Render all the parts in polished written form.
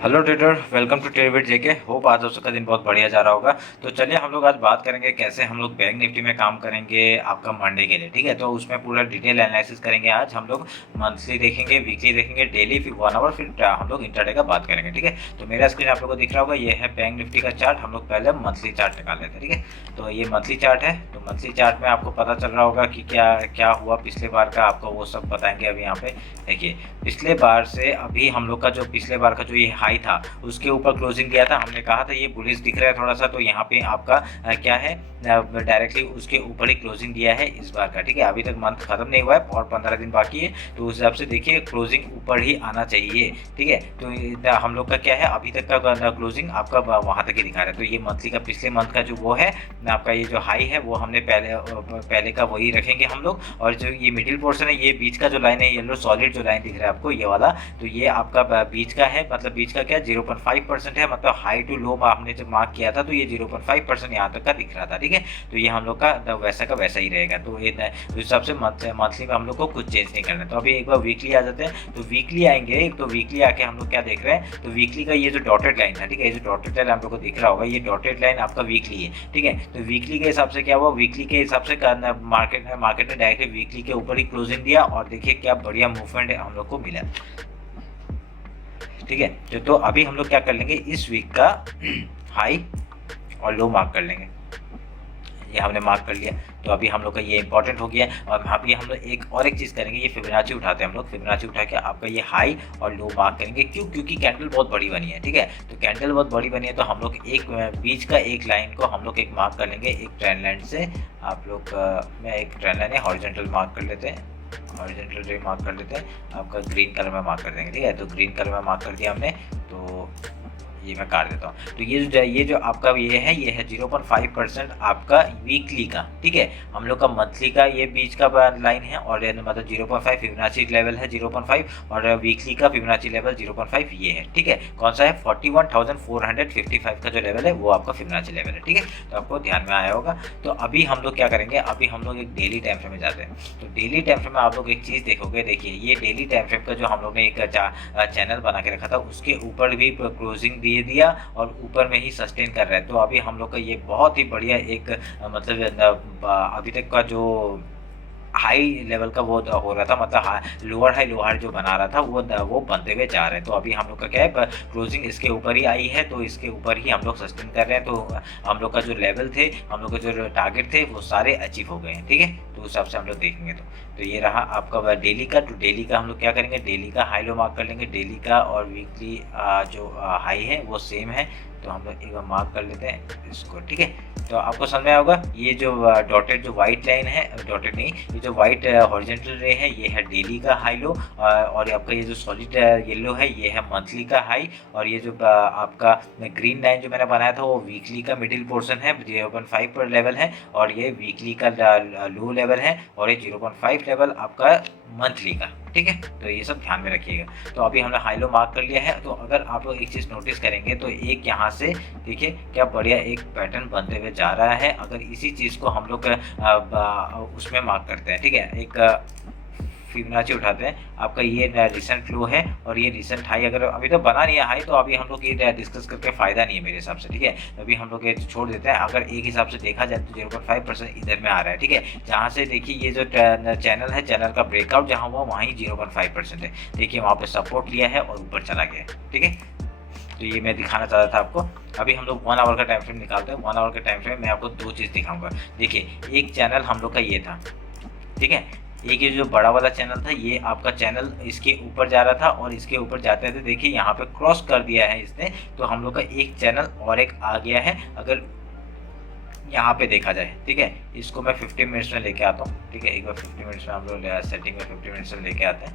Hello trader, welcome to trade JK. Hope आज आप सबका दिन बहुत बढ़िया जा रहा होगा। तो चलिए हम लोग आज बात करेंगे कैसे हम लोग बैंक निफ्टी में काम करेंगे आपका मंडे के लिए। ठीक है, तो उसमें पूरा डिटेल एनालिसिस करेंगे। आज हम लोग मंथली देखेंगे, वीकली देखेंगे, डेली, फिर 1 आवर, फिर हम लोग इंटरडे का बात करेंगे। ठीक है, तो मेरा स्क्रीन आप लोग को दिख रहा होगा, ये है बैंक निफ्टी का चार्ट। हम लोग पहले मंथली चार्ट निकाल लेते हैं। ठीक है, तो ये मंथली चार्ट है। तो मंथली चार्ट में आपको पता चल रहा होगा कि क्या क्या हुआ पिछले बार का, आपको वो सब बताएंगे। अभी यहाँ पे देखिए, पिछले बार से अभी हम लोग का जो पिछले बार का जो ये हाई था उसके ऊपर क्लोजिंग दिया था। हमने कहा था ये बुलिश दिख रहा है थोड़ा सा, तो यहाँ पे आपका क्या है, डायरेक्टली उसके ऊपर ही क्लोजिंग दिया है इस बार का। ठीक है, अभी तक मंथ खत्म नहीं हुआ है और 15 दिन बाकी है, तो उस हिसाब से देखिए क्लोजिंग ऊपर ही आना चाहिए। ठीक है, तो हम लोग का क्या है, अभी तक का क्लोजिंग आपका वहां तक ही दिखा रहा है। तो ये मंथली का पिछले मंथ का जो वो है आपका, ये जो हाई है वो हमने पहले का वही रखेंगे हम लोग। और जो ये मिडिल पोर्शन है, ये बीच का जो लाइन है, येलो सॉलिड जो लाइन दिख रहा है आपको ये वाला, तो ये आपका बीच का है। मतलब बीच का क्या 0.5% है, मतलब हाई टू लो हमने जब मार्क किया था तो ये 0.5% यहाँ तक का दिख रहा था। ठीक है, तो ये हम लोग का वैसा ही रहेगा। तो ये उस हिसाब से मंथली में हम लोग को कुछ चेंज नहीं करना है। तो अभी एक बार वीकली आ जाते हैं। तो वीकली आएंगे, तो वीकली आके हम लोग क्या देख रहे हैं, तो वीकली का ये जो डॉटेड लाइन था, ठीक है, ये जो डॉटेड लाइन आप लोग को दिख रहा होगा, ये डॉटेड लाइन आपका वीकली है। ठीक है, तो वीकली के हिसाब से क्या हुआ, वीकली के हिसाब से मार्केट ने डायरेक्टली वीकली के ऊपर ही क्लोजिंग दिया और देखिए क्या बढ़िया मूवमेंट हम लोग को मिला। ठीक है, तो अभी हम लोग क्या कर लेंगे, इस वीक का हाई और लो मार्क कर लेंगे। ये हमने मार्क कर लिया, तो अभी हम लोग का ये इंपॉर्टेंट हो गया। और अभी हम लोग एक चीज़ करेंगे, ये फिबोनाची उठाते हैं हम लोग। फिबोनाची उठा के आपका ये हाई और लो मार्क करेंगे। क्योंकि कैंडल बहुत बड़ी बनी है। ठीक है, तो कैंडल बहुत बड़ी बनी है, तो हम लोग एक बीच का एक लाइन को हम लोग एक मार्क कर लेंगे, एक ट्रेंड लाइन से। आप लोग मैं एक ट्रेंड लाइन है हॉरिजॉन्टल मार्क कर लेते हैं, हॉरिजॉन्टल रे मार्क कर लेते हैं। आपका ग्रीन कलर में मार्क कर देंगे। ठीक है, तो ग्रीन कलर में मार्क कर दिया हमने। तो ये मैं काट देता हूँ। तो ये जो आपका ये है 0.5% आपका वीकली का। ठीक है, हम लोग का मंथली का ये बीच का लाइन है, और मतलब 0.5 फिबोनाची लेवल है 0.5, और वीकली का फिबोनाची लेवल 0.5 ये है। ठीक है, कौन सा है, 41,455 का जो लेवल है वो आपका फिबोनाची लेवल है। ठीक है, तो आपको ध्यान में आया होगा। तो अभी हम लोग क्या करेंगे, अभी हम लोग एक डेली टाइम फ्रेम में जाते हैं। तो डेली टाइम फ्रेम में आप लोग एक चीज़ देखोगे, देखिए ये डेली टाइम फ्रेम का जो हम लोग ने एक चैनल बना के रखा था, उसके ऊपर भी क्लोजिंग दिया और ऊपर में ही सस्टेन कर रहा है। तो अभी हम लोग का ये बहुत ही बढ़िया एक मतलब अभी तक का जो हाई लेवल का वो हो रहा था, मतलब लोअर हाई लोअर जो बना रहा था वो बनते हुए जा रहे हैं। तो अभी हम लोग का क्या है, क्लोजिंग इसके ऊपर ही आई है, तो इसके ऊपर ही हम लोग सस्टेन कर रहे हैं। तो हम लोग का जो लेवल थे, हम लोग के जो टारगेट थे, वो सारे अचीव हो गए हैं। ठीक है, तो उस हिसाब से हम लोग देखेंगे। तो ये रहा आपका डेली का। तो डेली का हम लोग क्या करेंगे, डेली का हाई लो मार्क कर लेंगे। डेली का और वीकली जो हाई है वो सेम है, तो हम लोग एक बार मार्क कर लेते हैं इसको। ठीक है, तो आपको समझ में आएगा, ये जो डॉटेड जो व्हाइट लाइन है, डॉटेड नहीं, ये जो व्हाइट हॉरिजॉन्टल रे है, ये है डेली का हाई लो। और आपका ये जो सॉलिड येलो है, ये है मंथली का हाई। और ये जो आपका ग्रीन लाइन जो मैंने बनाया था वो वीकली का मिडिल पोर्शन है, 0.5 पर लेवल है, और ये वीकली का लो लेवल है, और ये 0.5 लेवल आपका मंथली का। ठीक है, तो ये सब ध्यान में रखिएगा। तो अभी हमने हाई लो मार्क कर लिया है। तो अगर आप लोग एक चीज़ नोटिस करेंगे, तो एक यहाँ से देखिए क्या बढ़िया एक पैटर्न बनते हुए जा रहा है। अगर इसी चीज़ को हम लोग उसमें मार्क करते हैं, ठीक है, एक फिबोनाची उठाते हैं, आपका ये रिसेंट लो है और ये रिसेंट हाई, अगर अभी तो बना नहीं है हाई, तो अभी हम लोग ये डिस्कस करके फ़ायदा नहीं है मेरे हिसाब से। ठीक है, तो अभी हम लोग ये छोड़ देते हैं। अगर एक हिसाब से देखा जाए तो 0.5% इधर में आ रहा है। ठीक है, जहाँ से देखिए ये जो चैनल है, चैनल का ब्रेकआउट जहाँ हुआ वहीं 0.5% है। देखिए वहाँ पर सपोर्ट लिया है और ऊपर चला गया है। ठीक है, तो ये मैं दिखाना चाह रहा था आपको। अभी हम लोग 1 आवर का टाइम फ्रेम निकालते हैं। 1 आवर के टाइम फ्रेम में आपको दो चीज़ दिखाऊंगा। देखिए, एक चैनल हम लोग का ये था, ठीक है, एक ये जो बड़ा वाला चैनल था, ये आपका चैनल इसके ऊपर जा रहा था, और इसके ऊपर जाते थे देखिए यहाँ पे क्रॉस कर दिया है इसने। तो हम लोग का एक चैनल और एक आ गया है, अगर यहाँ पे देखा जाए। ठीक है, इसको मैं 50 मिनट्स में लेके आता हूँ। ठीक है, एक बार 50 मिनट्स में हम लोग सेटिंग में 50 मिनट्स में लेके आते हैं।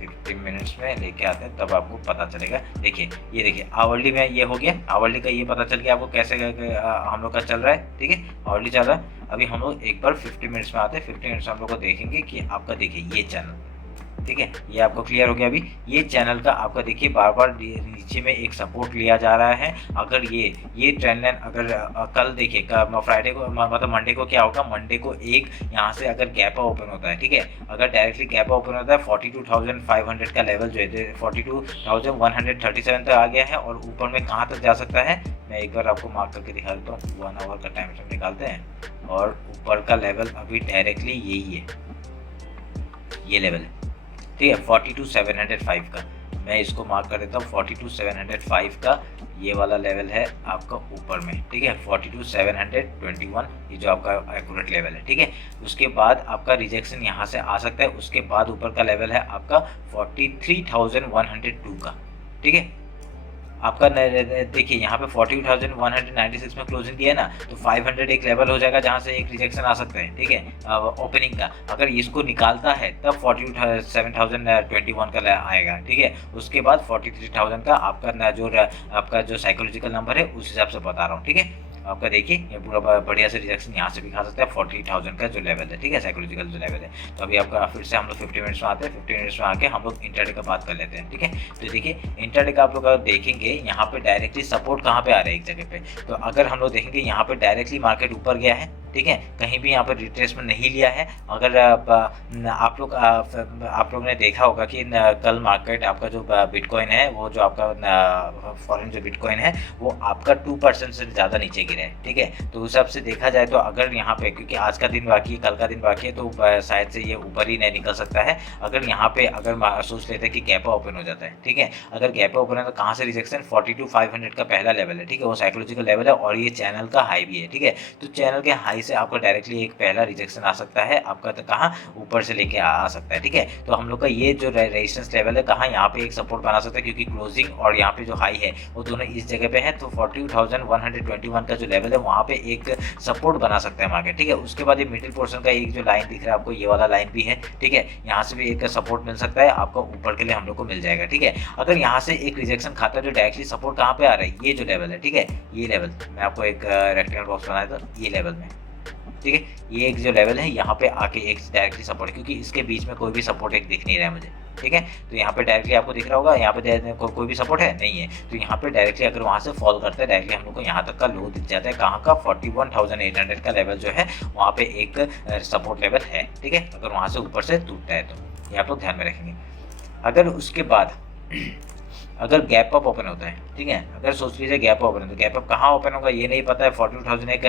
15 मिनट्स में लेके आते हैं, तब आपको पता चलेगा। देखिए, ये देखिए आवरली में ये हो गया, आवरली का ये पता चल गया आपको कैसे हम लोग का चल रहा है। ठीक है, आवरली चल रहा है। अभी हम लोग एक बार 50 मिनट्स में आते हैं। 50 मिनट्स हम लोग को देखेंगे कि आपका देखिए ये चैनल, ठीक है, ये आपको क्लियर हो गया। अभी ये चैनल का आपका देखिए बार बार नीचे में एक सपोर्ट लिया जा रहा है। अगर ये ट्रेंड लाइन अगर कल देखिए फ्राइडे को मतलब मंडे को क्या होगा, मंडे को एक यहाँ से अगर गैप ओपन होता है, ठीक है, अगर डायरेक्टली गैप ओपन होता है 42,500 का लेवल जो है 42,137 तक आ गया है, और ऊपर में कहाँ तक जा सकता है मैं एक बार आपको मार्क करके दिखा देता हूँ। 1 आवर का टाइम फ्रेम निकालते हैं, और ऊपर का लेवल अभी डायरेक्टली यही है, ये लेवल है, ठीक है, 42,705 का। मैं इसको मार्क कर देता हूँ, 42,705 का ये वाला लेवल है आपका ऊपर में, ठीक है, 42,721 ये जो आपका एक्यूरेट लेवल है, ठीक है। उसके बाद आपका रिजेक्शन यहाँ से आ सकता है। उसके बाद ऊपर का लेवल है आपका 43,102 का, ठीक है। आपका देखिए यहाँ पे 42,196 में क्लोजिंग दिया है ना, तो 500 एक लेवल हो जाएगा जहाँ से एक रिजेक्शन आ सकता है, ठीक है, ओपनिंग का। अगर इसको निकालता है तब 47,021 का आएगा, ठीक है। उसके बाद 43,000 का आपका जो साइकोलॉजिकल नंबर है उस हिसाब से बता रहा हूँ, ठीक है। आपका देखिए ये पूरा बढ़िया से रिजेक्शन यहाँ से भी खा सकता है 40,000 का जो लेवल है, ठीक है, साइकोलॉजिकल जो लेवल है। तो अभी आपका फिर से हम लोग 50 मिनट्स में आते हैं। 50 मिनट्स में आके हम लोग इंटरडे का बात कर लेते हैं, ठीक है। तो देखिए इंटरडे का आप लोग देखेंगे यहाँ पे डायरेक्टली सपोर्ट कहाँ पे आ रहा है, एक जगह पे। तो अगर हम लोग देखेंगे यहाँ पे डायरेक्टली मार्केट ऊपर गया है, ठीक है, कहीं भी यहाँ पर रिट्रेसमेंट नहीं लिया है। अगर आप लोग ने देखा होगा कि कल मार्केट आपका जो बिटकॉइन है, वो जो आपका फॉरेन जो बिटकॉइन है वो आपका 2% से ज़्यादा नीचे गिरा है, ठीक है। तो उस हिसाब से देखा जाए तो अगर यहाँ पे, क्योंकि आज का दिन बाकी है, कल का दिन बाकी है, तो शायद से ये ऊपर ही नहीं निकल सकता है। अगर यहाँ पे अगर सोच लेते हैं कि गैप ओपन हो जाता है, ठीक है, अगर गैप ओपन है तो कहाँ से रिजेक्शन 42,500 का पहला लेवल है, ठीक है, वो साइकोलॉजिकल लेवल है, और ये चैनल का हाई भी है, ठीक है। तो चैनल के हाई से आपको डायरेक्टली एक पहला रिजेक्शन आ सकता है आपका, तो कहाँ ऊपर से लेके आ सकता है, ठीक है। तो हम लोग का ये जो रेजिस्टेंस लेवल है कहाँ यहाँ पे एक सपोर्ट बना सकता है, क्योंकि क्लोजिंग और यहाँ पे जो हाई है वो दोनों इस जगह पे है। तो 42,121 का जो लेवल है वहाँ पे एक सपोर्ट बना सकता है मार्केट, ठीक है। उसके बाद ये मिडिल पोर्शन का एक जो लाइन दिख रहा है आपको, ये वाला लाइन भी है, ठीक है, यहाँ से भी एक सपोर्ट मिल सकता है आपको, ऊपर के लिए हम लोग को मिल जाएगा, ठीक है। अगर यहाँ से एक रिजेक्शन खाता है, जो डायरेक्टली सपोर्ट कहाँ पे आ रहा है, ये जो लेवल है, ठीक है, ये लेवल मैं आपको एक रेक्टेंगल बॉक्स बनाया था, ये लेवल में, ठीक है, ये एक जो लेवल है यहाँ पे आके एक डायरेक्टली सपोर्ट, क्योंकि इसके बीच में कोई भी सपोर्ट एक दिख नहीं रहा है मुझे, ठीक है। तो यहाँ पे डायरेक्टली आपको दिख रहा होगा, यहाँ पे कोई भी सपोर्ट है नहीं है। तो यहाँ पे डायरेक्टली अगर वहाँ से फॉल करता है, डायरेक्टली हम लोग को यहाँ तक का लो दिख जाता है, कहाँ का 41,800 का लेवल जो है वहाँ पे एक सपोर्ट लेवल है, ठीक है। अगर वहाँ से ऊपर से टूटता है तो ये आप लोग ध्यान में रखेंगे। अगर उसके बाद अगर गैप अप ओपन होता है, ठीक है, अगर सोच लीजिए गैप ओपन है, तो गैप अप कहाँ ओपन होगा ये नहीं पता है। 42,000 एक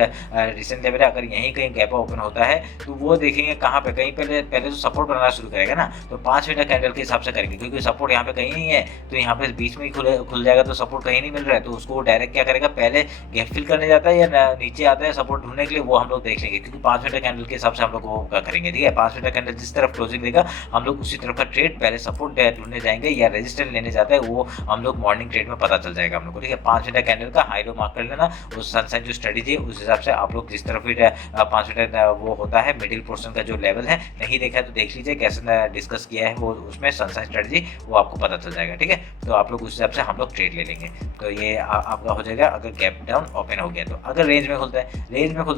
रिसेंट लेवल है, अगर यहीं कहीं गैप ओपन होता है तो वो देखेंगे कहाँ पे, कहीं पहले तो सपोर्ट बनाना शुरू करेगा ना, तो 5 मिनट कैंडल के हिसाब से करेंगे, क्योंकि सपोर्ट यहाँ पे कहीं नहीं है, तो यहाँ पे बीच में ही खुल जाएगा, तो सपोर्ट कहीं नहीं मिल रहा है, तो उसको डायरेक्ट क्या करेगा, पहले गैप फिल करने जाता है या नीचे आता है सपोर्ट ढूंढने के लिए, वो हम लोग देख लेंगे, क्योंकि 5 मिनट कैंडल के हिसाब से हम लोग वो करेंगे, ठीक है। 5 मिनट कैंडल जिस तरफ क्लोजिंग देगा हम लोग उसी तरफ का ट्रेड, पहले सपोर्ट ढूंढने जाएंगे या रेजिस्टेंस लेने जाता है, वो हम लोग मॉर्निंग ट्रेड में पता चल जाएगा हम लोग को, ठीक है। 5 मिनट कैंडल का हाई लो मार्क कर लेना, उस सनसाइन जो स्ट्रेटजी है उस हिसाब से आप लोग जिस तरफ भी 5 मिनट वो होता है मिडिल पोर्शन का जो लेवल है, नहीं देखा है तो देख लीजिए कैसे डिस्कस किया है वो, उसमें सनसाइन स्ट्रेटजी वो आपको पता चल जाएगा, ठीक है। तो आप लोग उस हिसाब से हम लोग ट्रेड ले लेंगे, तो ये आपका हो जाएगा अगर गैप डाउन ओपन हो गया तो। अगर रेंज में खुलता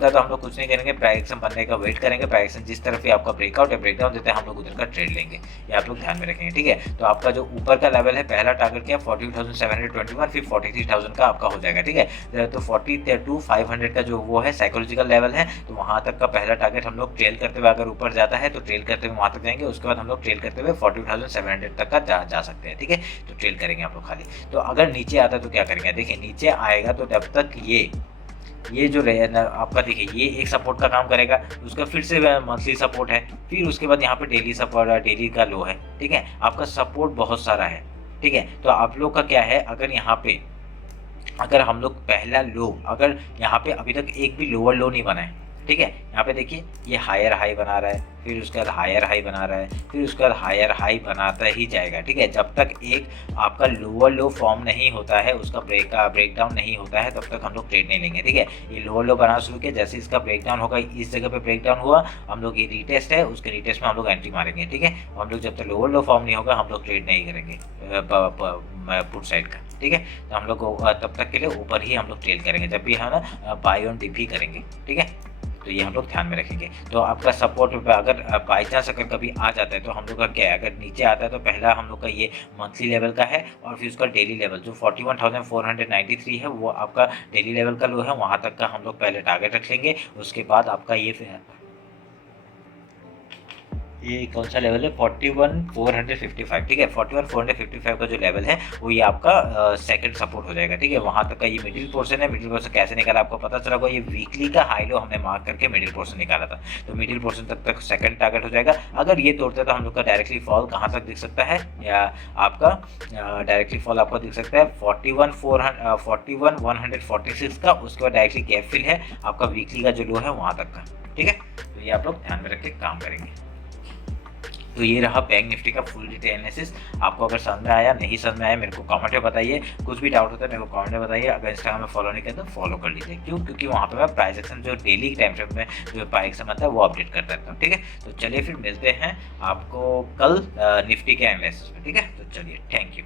है तो हम लोग कुछ नहीं करेंगे, प्राइस एक्शन बनने का वेट करेंगे, प्राइस एक्शन जिस तरफ ही आपका ब्रेकआउट या ब्रेकडाउन देता है हम लोग उधर का ट्रेड लेंगे, ये आप लोग ध्यान में रखेंगे, ठीक है। तो आपका जो ऊपर का लेवल है पहला टारगेट क्या 42,721, फिर 43,000 का आपका हो जाएगा, ठीक है। तो 42,500 का जो वो है साइकोलॉजिकल लेवल है, तो वहाँ तक का पहला टारगेट हम लोग ट्रेल करते हुए अगर ऊपर जाता है तो ट्रेल करते हुए वहाँ तक जाएंगे, उसके बाद हम लोग ट्रेल करते हुए 42,700 तक का जा सकते हैं, ठीक है। तो ट्रेल करेंगे आप लोग खाली। तो अगर नीचे आता है तो क्या करेंगे, देखिए नीचे आएगा तो जब तक ये जो आपका देखिए ये एक सपोर्ट का काम करेगा, उसका फिर से मंथली सपोर्ट है, फिर उसके बाद यहाँ पे डेली सपोर्ट, डेली का लो है, ठीक है। आपका सपोर्ट बहुत सारा है, ठीक है। तो आप लोग का क्या है, अगर यहाँ पे अगर हम लोग पहला लो, अगर यहाँ पे अभी तक एक भी लोअर लो नहीं बना है, ठीक है, यहाँ पे देखिए ये हायर हाई बना रहा है, फिर उसके बाद हायर हाई बना रहा है, फिर उसके बाद हायर हाई बनाता ही जाएगा, ठीक है। जब तक एक आपका लोअर लो फॉर्म नहीं होता है, उसका ब्रेकडाउन नहीं होता है, तब तक हम लोग ट्रेड नहीं लेंगे, ठीक है। ये लोअर लो बनाना शुरू किया, जैसे इसका ब्रेकडाउन होगा, इस जगह पे ब्रेकडाउन हुआ, हम लोग ये रीटेस्ट है, उसके रीटेस्ट में हम लोग एंट्री मारेंगे, ठीक है। हम लोग जब तक लोअर लो फॉर्म नहीं होगा हम लोग ट्रेड नहीं करेंगे पुट साइड का, ठीक है। तो हम लोग तब तक के लिए ऊपर ही हम लोग ट्रेड करेंगे, जब भी है ना बाय ऑन डिप ही करेंगे, ठीक है। तो ये हम लोग ध्यान में रखेंगे। तो आपका सपोर्ट पे अगर बाई चांस अगर कभी आ जाता है तो हम लोग का क्या है, अगर नीचे आता है तो पहला हम लोग का ये मंथली लेवल का है और फिर उसका डेली लेवल जो 41,493 है वो आपका डेली लेवल का लो है, वहाँ तक का हम लोग पहले टारगेट रख लेंगे। उसके बाद आपका ये कौन सा लेवल है 41,455, ठीक है। 41,455 का जो लेवल है वो ये आपका सेकंड सपोर्ट हो जाएगा, ठीक है। वहाँ तक का ये मिडिल पोर्शन है। मिडिल पोर्शन कैसे निकाला आपको पता चला होगा, ये वीकली का हाई लो हमने मार्क करके मिडिल पोर्शन निकाला था, तो मिडिल पोर्शन तक सेकंड टारगेट हो जाएगा। अगर ये तोड़ता है तो हम लोग का डायरेक्टली फॉल कहाँ तक दिख सकता है, या आपका डायरेक्टली फॉल आपको दिख सकता है 41,146 का। उसके बाद डायरेक्टली गैप फिल है आपका वीकली का जो लो है वहाँ तक का, ठीक है। तो ये आप लोग ध्यान में रख के काम करेंगे। तो ये रहा बैंक निफ्टी का फुल डिटेल एनालिसिस। आपको अगर समझ में आया, नहीं समझ में आया, मेरे को कमेंट में बताइए। कुछ भी डाउट होता है मेरे को कमेंट में बताइए। अगर इंस्टाग्राम में फॉलो नहीं करते तो फॉलो कर लीजिए, क्यों? क्योंकि वहाँ पे मैं प्राइस एक्शन जो डेली टाइम फ्रेम में जो प्राइस एक्शन आता है वो अपडेट करता रहता हूँ, ठीक है। तो चलिए फिर मिलते हैं आपको कल निफ्टी के एनालिसिस में, ठीक है। तो चलिए, थैंक यू।